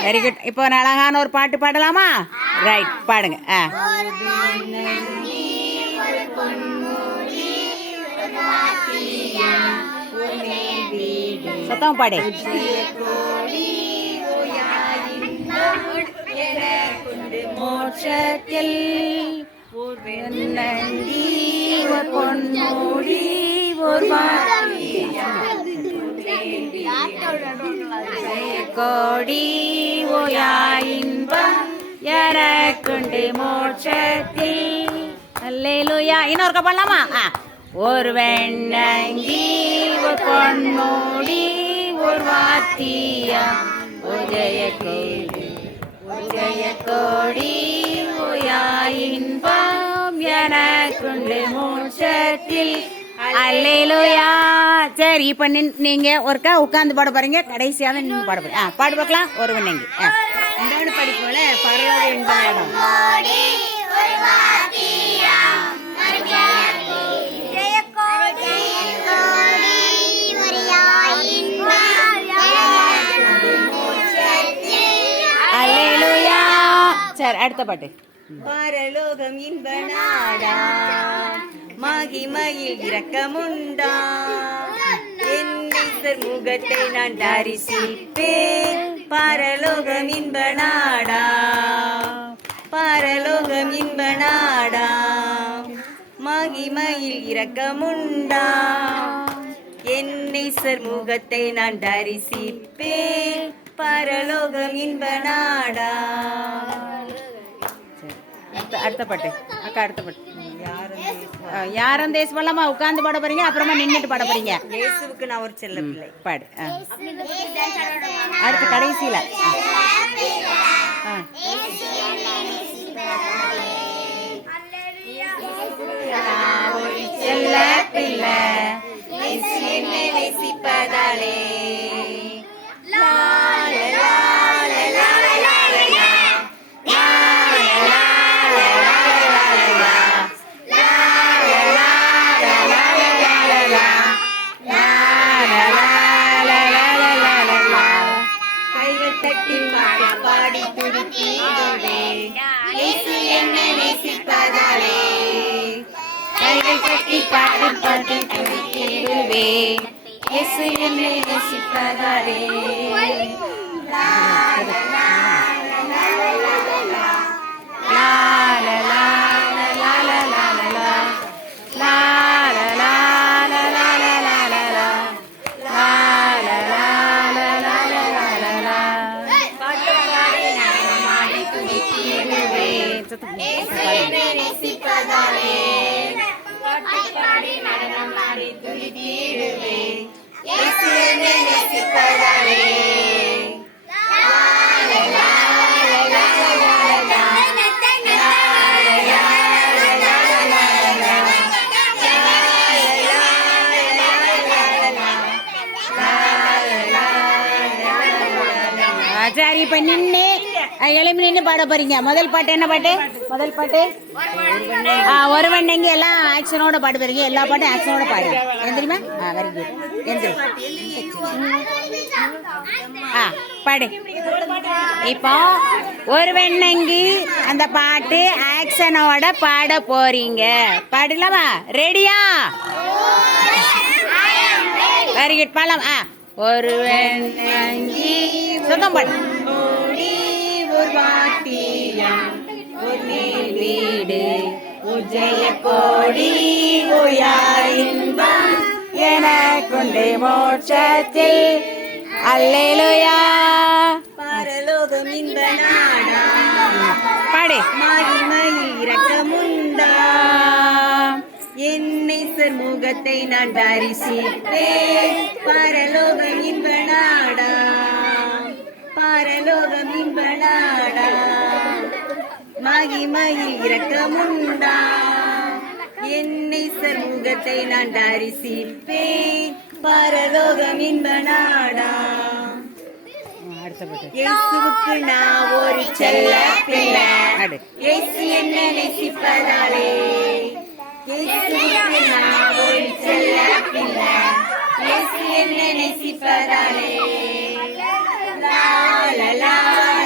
Very good. இப்போ ஒரு அழகான ஒரு பாட்டு பாடலாமா? ரைட், பாடுங்க. சத்தம் பாடு. மோட்சத்தில் பொன்மூடி ஒரு கோடி ஓயா இன்பம் எனக்குண்டு மோட்சத்தில். அல்லேலூயா. இன்னொருக்க பண்ணலாமா? ஒரு வெண்ணங்கி ஒரு பொன்மூடி ஒரு வாத்தியா உதய கோடி உதய கோடி ஓயா இன்பம் எனக்குண்டு மோட்சத்தில். அல்லேலூயா. சரி, இப்போ நீங்க ஒருக்கா உட்காந்து பாட போறீங்க, கடைசியாக தான் நின்று பாட போறீங்க. பாடு பார்க்கலாம். ஒரு வெண்ணங்கி இன்னொன்று படிப்போல பரலோக இன்பம் இடம். அல்லேலூயா. சரி, அடுத்த பாட்டு. பரலோகம் இன்ப நாடா மகிமையில் இரக்கமுண்டா என்னை முகத்தை நான் தரிசிப்பேன். பரலோகம் இன்ப நாடா பரலோகம் இன்ப நாடா மகிமையில் இரக்கமுண்டா என்னை முகத்தை நான் தரிசிப்பேன். பரலோகம் இன்ப நாடா. அடுத்த பாட்டு அக்கா. அடுத்த பாட்டு யாரும் தேசம் பண்ணலாமா? உட்காந்து பாட போறீங்க, அப்புறமா நின்றுட்டு பாட போறீங்க. இயேசுவுக்கு நான் ஒரு செல்ல பிள்ளை. பாடு. அடுத்து கடைசியில செல்ல பிள்ளை நேசிப்பதாலே பாடி துடித்திடுவே இயேசு என்னை நேசிப்பதாலே. கைகள் தட்டி பாட்டு பாடி துடித்திடுவே இயேசு என்னை நேசிப்பதாலே. சரி, இப்ப நின்று எழுப்பி நின்று பாட போறீங்க. முதல் பாட்டு என்ன பாட்டு? முதல் பாட்டு ஒரு வெண்ணங்கி. எல்லாம் ஆக்ஷனோட பாட போறீங்க. எல்லா பாட்டும் ஆக்ஷனோட பாடுங்க. எந்திரிமா? Very good. எந்திரி. பாடு. இப்போ ஒரு வெண்ணங்கி அந்த பாட்டு ஆக்ஷனோட பாட போறீங்க. பாடலாமா? ரெடியா? Very good. பாடலாம். ஒரு வெண்ணங்கி சொந்தம் பாடு. ஒரு வாத்தியம் ஒரு வீடு உஜய கோடி ஓயா இன்பம் எனக்குண்டு மோட்சத்தில். அல்லேலூயா. பரலோகம் இன்ப நாடா பாடு. மகிமையில் இரக்கமுண்டா என்னை முகத்தை நான் தரிசிப்பேன். பரலோகம் இன்ப நாடா பரலோகம் இன்ப நாடா மகிமையில் இரக்கமுண்டா என்னை முகத்தை நான் தரிசிப்பேன். பரலோகம் இன்ப நாடா. இயேசுவுக்கு நான் ஒரு செல்ல பிள்ளை. இயேசு என்னை நேசிப்பதாலே. இயேசுவுக்கு நான் ஒரு செல்ல பிள்ளை. இயேசு என்னை நேசிப்பதாலே. லா லா லா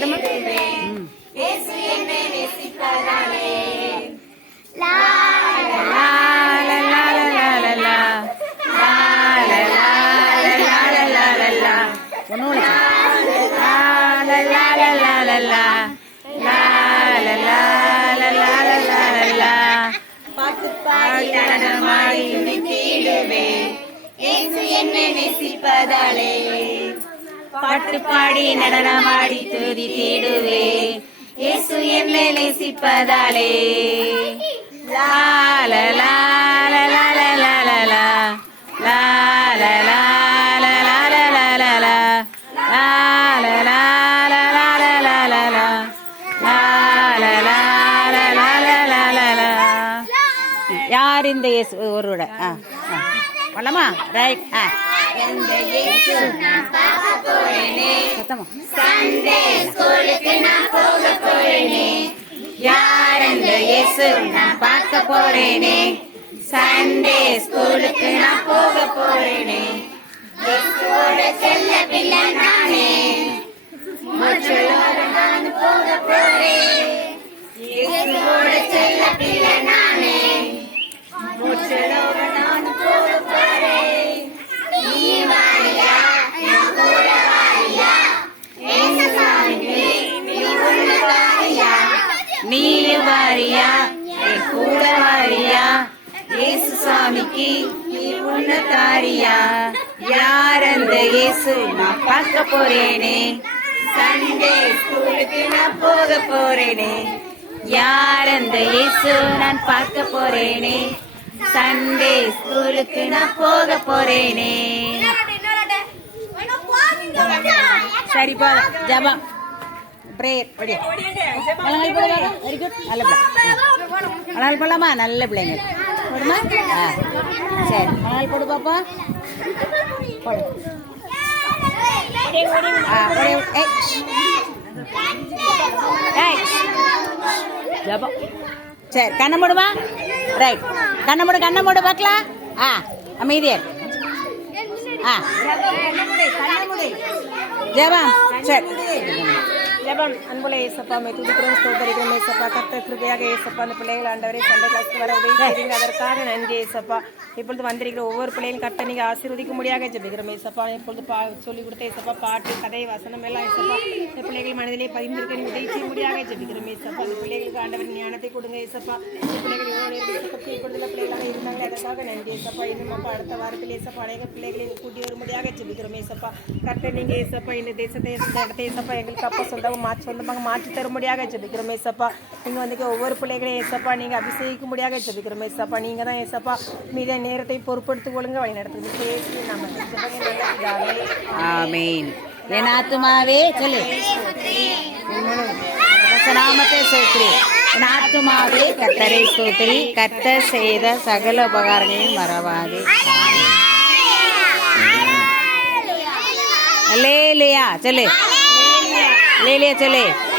பாடுமா இயேசு என்னை நேசிப்பதாலே லா லா லா லா லா லா லா லா லா லா லா லா லா லா ஒன்னும் லா லா லா லா லா லா லா லா லா லா லா லா லா பாட்டு பாடி நடனமாடி உன்னை தேடுவேன் இயேசு என்னை நேசிப்பதாலே பாட்டு பாடி நடனமாடி துதி தேடுவேன் இயேசு என்னை நேசிப்பதாலே லா லா லா லா லா லா லா லா லா லா லா லா லா லா லா லா லா லா லா லா லா லா லா லா லா லா லா லா லா லா லா லா லா. யார் இந்த இயேசு ஒருவட பண்ணலாமா ரைட் எந்த இயேசு நான் பார்க்க போறேனே சத்தமா சண்டே ஸ்கூலுக்கு நான் போக போறேனே யார் இந்த இயேசு நான் பார்க்க போறேனே சண்டே ஸ்கூலுக்கு நான் போக போறேனே இயேசுவோட செல்ல பிள்ளை நானே மோட்சலோட நான் போக போறேன் இயேசுவோட செல்ல பிள்ளை நானே மோட்சலோட நான் போக போறேன் நீ வாரியா என் கூட வாரியா இயேசு சாமிக்கு நீ உள்ள வாரியா நீயும் வாரியா என் கூட வாரியா இயேசு சாமிக்கு நீ உன்ன தாரியா யார் அந்த இயேசு நான் பார்க்க போறேனே சண்டே ஸ்கூலுக்கு நான் போக போறேனே யார் அந்த இயேசு நான் பார்க்க போறேனே சண்டே ஸ்கூலுக்கு நான் போக போறேனே சரி போ ஜபம் பிரேயர் படியா வெரி குட் நல்ல பிள்ளை மணால் போடலாமா நல்ல பிள்ளைங்க போடுமா சரி மணால் போடு பாப்பா போடு ஜபம் சரி கண்ணை மூடுமா ரைட் கண்ணை மூடு பார்க்கலாம் அமைதியா ஜபம் சரி ஜெபம் அன்புள்ள ஏசப்பா மை துதிக்கிறோம் ஸ்தோத்திரிக்கிறோம் ஏசப்பா கர்த்தர் கிருபையாக ஏசப்பா அந்த பிள்ளைகள் ஆண்டவரே சண்டே கிளாஸ்க்கு வர உதவி செய்யுங்க அதற்காக நன்றி ஏசப்பா இப்பொழுது வந்திருக்கிற ஒவ்வொரு பிள்ளைகளும் கர்த்தர் நீங்க ஆசீர்வதிக்க முடியாக ஜெபிக்கிறோம் ஏசப்பா இப்பொழுது சொல்லிக் கொடுத்த ஏசப்பா பாட்டு கதை வசனம் எல்லாம் ஏசப்பா இந்த பிள்ளைகள் மனதிலே பதிந்திருக்க நீ உதவி செய்ய முடியாக ஜெபிக்கிறோம் ஏசப்பா அந்த பிள்ளைகளுக்கு ஆண்டவர் ஞானத்தை கொடுங்க ஏசப்பா இந்த பிள்ளைகள் இப்பொழுதுள்ள பிள்ளைகளாக இருந்தாங்க அதற்காக நன்றி ஏசப்பா இன்னும் அப்பா அடுத்த வாரத்தில் ஏசப்பா அநேக பிள்ளைகளை கூட்டி வரும்படியாக ஜெபிக்கிறோம் ஏசப்பா கர்த்தர் நீங்க ஏசப்பா இந்த தேசத்தை இந்த இடத்தை ஏசப்பா எங்களுக்கு அப்பா சொந்தமாக மாற்றி தரும்படியாக ஜெபிக்கிறோம் ஏசப்பா நீங்க வந்து ஒவ்வொரு பிள்ளைகளையும் ஏசப்பா நீங்க அபிஷேகிக்கும்படியாக ஜெபிக்கிறோம் ஏசப்பா நீங்க தான் ஏசப்பா மீத நேரத்தை பொறுப்படுத்திக் கொள்ளுங்க வழி நடத்துங்க ஆமீன் என் ஆத்துமாவே சொல்லு நாமத்தை சோத்ரி என் ஆத்துமாவே கர்த்தரை சோத்ரி கர்த்தர் செய்த சகல உபகாரங்களையும் மறவாதே லேலியா சொல்லு லேலியா சொல்லு